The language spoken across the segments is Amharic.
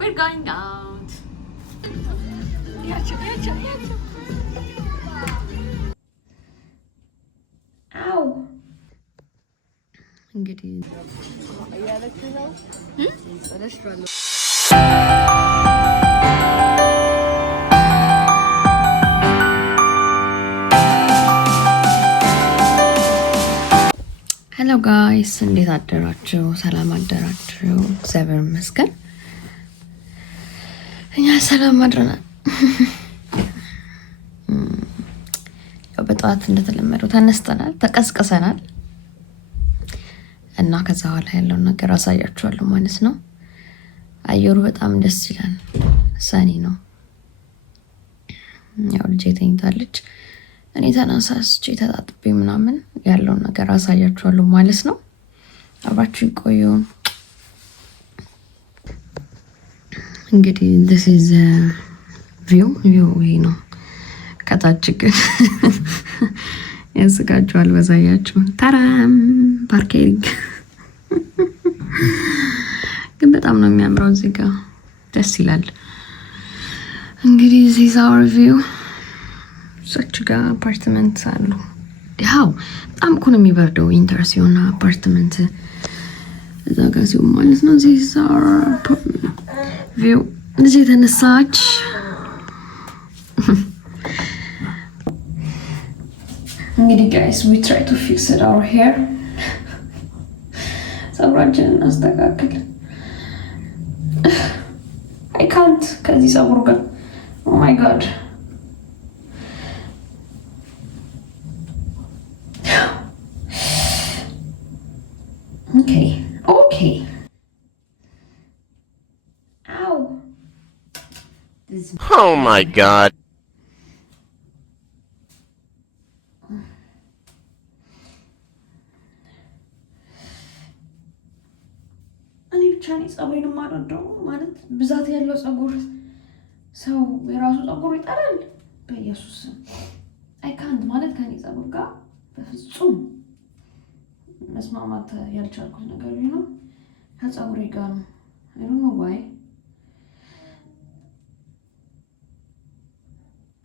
We're going out. Ow. እንግዲህ ሄሎ ጋይስ እንዴት አደራችሁ? ሰላም አደራችሁ? እግዚአብሔር ይመስገን እኛ ሰላም አድረናል። ያው በጠዋት እንደተለመደው ተነስተናል፣ ተቀስቅሰናል እና ከዛ በኋላ ያለውን ነገር አሳያችኋለሁ ማለት ነው። አየሩ በጣም ደስ ይላል፣ ሰኒ ነው። ያው ልጄ ተኝታለች፣ እኔ ተነሳስቼ ተጣጥቤ ምናምን ያለውን ነገር አሳያችኋለሁ ማለት ነው። አብራችሁ ቆዩ። እንግዲህ this is view ይሄ ነው። ከታች ግን ያስጋችኋል በዛያችሁ ታራም ፓርኪንግ ግን በጣም ነው የሚያምረው። እዚህ ጋር ደስ ይላል። እንግዲህ this is our view። ሰች ጋር አፓርትመንት አሉ። ያው በጣም እኮ ነው የሚበርደው ዊንተር ሲሆን አፓርትመንት እዛ ጋር ሲሆን ማለት ነው። this is our view። ልጅ የተነሳች እንግዲህ guys we try to fix it our hair ፀጉራችንን እናስተካክል። I can't ከዚህ ፀጉር ጋር oh my god okay ow oh my god እኔ ብቻ ነኝ ፀጉሬን የማልወደው ማለት ብዛት ያለው ፀጉር ሰው የራሱ ፀጉር ይጠላል። በኢየሱስ አይ ካንት ማለት ከኔ ፀጉር ጋር በፍጹም መስማማት ያልቻልኩት ነገር ቢኖር ከፀጉሬ ጋር ነው። I don't know why.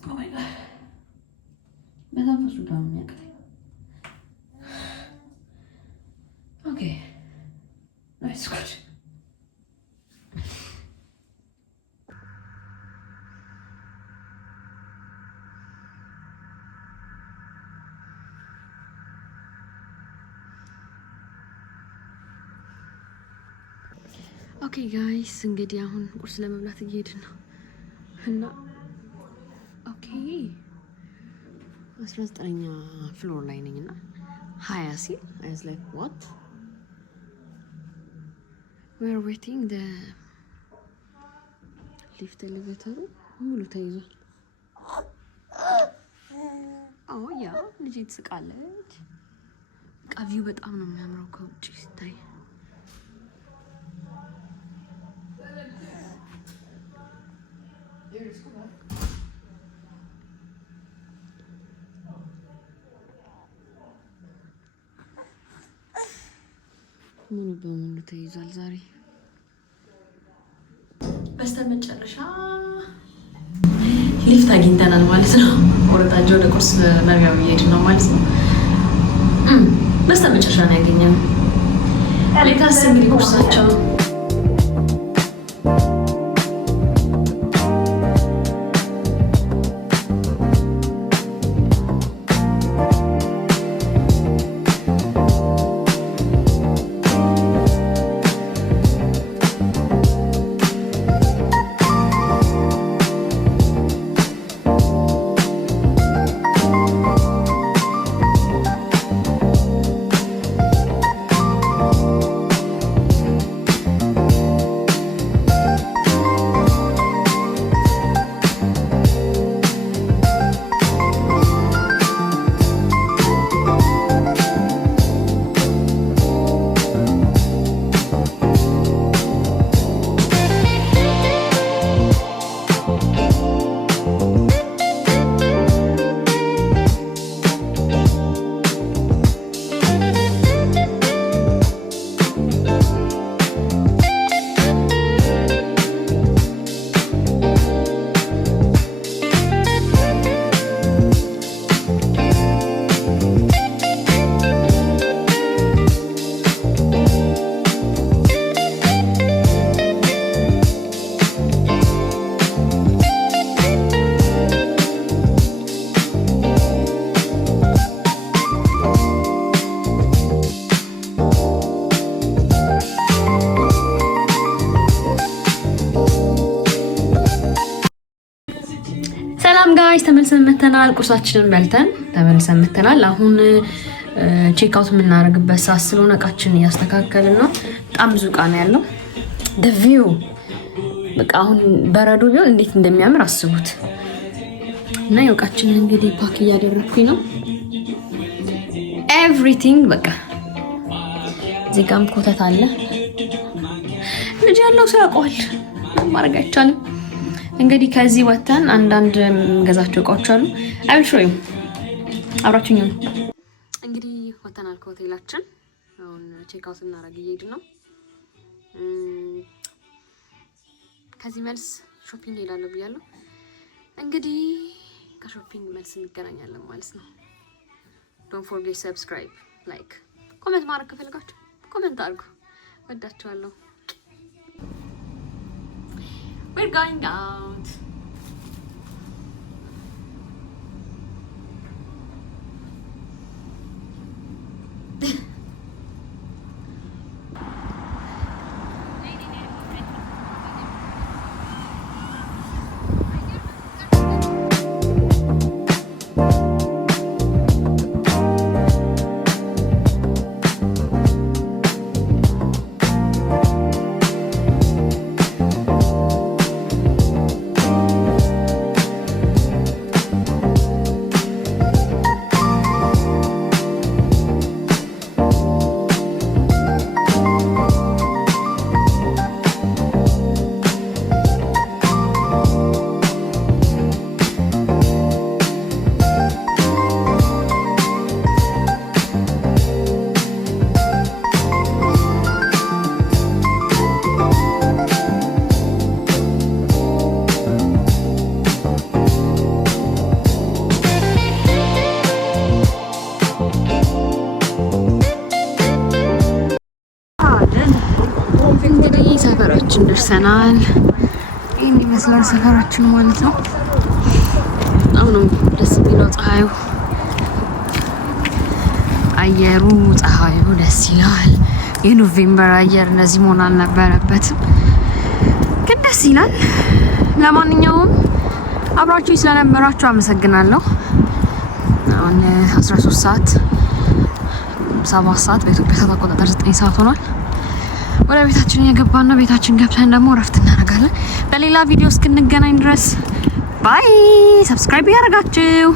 Oh my god. በጣም ፈሱ ዳም የሚያቅተኝ okay nice good ኦኬ ጋይስ እንግዲህ አሁን ቁርስ ለመብላት እየሄድን ነው እና ኦኬ 19ኛ ፍሎር ላይ ነኝና 20 ሲል I was like what we are waiting the lift elevator ሙሉ ተይዟል። ያ ልጅ ትስቃለች። ቪው በጣም ነው የሚያምረው ከውጭ ሲታይ። ሙሉ በሙሉ ተይዟል ዛሬ። በስተመጨረሻ ሊፍት አግኝተናል ማለት ነው። ወረታቸው ወደ ቁርስ መብያው እየሄድን ነው ማለት ነው። በስተመጨረሻ ነው ያገኘነው። ሌታስ እንግዲህ ቁርሳቸው ጋይስ ተመልሰን መተናል። ቁርሳችንን በልተን ተመልሰን መተናል። አሁን ቼክ አውት የምናደርግበት ሰዓት ስለሆነ እቃችንን እያስተካከልን ነው። በጣም ብዙ እቃ ነው ያለው። the view በቃ አሁን በረዶ ቢሆን እንዴት እንደሚያምር አስቡት። እና እቃችንን እንግዲህ ፓክ እያደረኩኝ ነው። ኤቭሪቲንግ በቃ እዚህ ጋርም ኮተት አለ። ልጅ ያለው ሰው ያውቀዋል፣ ማድረግ አይቻልም። እንግዲህ ከዚህ ወተን አንዳንድ ገዛቸው እቃዎች አሉ። አይ ዊል ሾው ዩ አብራችሁኝ። እንግዲህ ወተናል ከሆቴላችን። አሁን ቼክ አውት እናደርግ እየሄድን ነው። ከዚህ መልስ ሾፒንግ ሄዳለሁ ብያለሁ። እንግዲህ ከሾፒንግ መልስ እንገናኛለን ማለት ነው። ዶንት ፎርጌት ሰብስክራይብ፣ ላይክ፣ ኮሜንት ማድረግ ከፈልጋችሁ ኮሜንት አድርጉ። ወዳችኋለሁ። We're going out. ሰፈራችን ደርሰናል። ይሄን ይመስላል ሰፈራችን ማለት ነው። አሁንም ደስ የሚለው ፀሐዩ፣ አየሩ፣ ፀሐዩ ደስ ይላል። የኖቬምበር አየር እንደዚህ መሆን አልነበረበትም፣ ግን ደስ ይላል። ለማንኛውም አብራችሁ ስለነበራችሁ አመሰግናለሁ። አሁን 13 ሰዓት 7 ሰዓት በኢትዮጵያ ሰዓት አቆጣጠር 9 ሰዓት ሆኗል። ወደ ቤታችን እየገባን ነው። ቤታችን ገብተን ደግሞ እረፍት እናደርጋለን። በሌላ ቪዲዮ እስክንገናኝ ድረስ ባይ። ሰብስክራይብ ያደርጋችሁ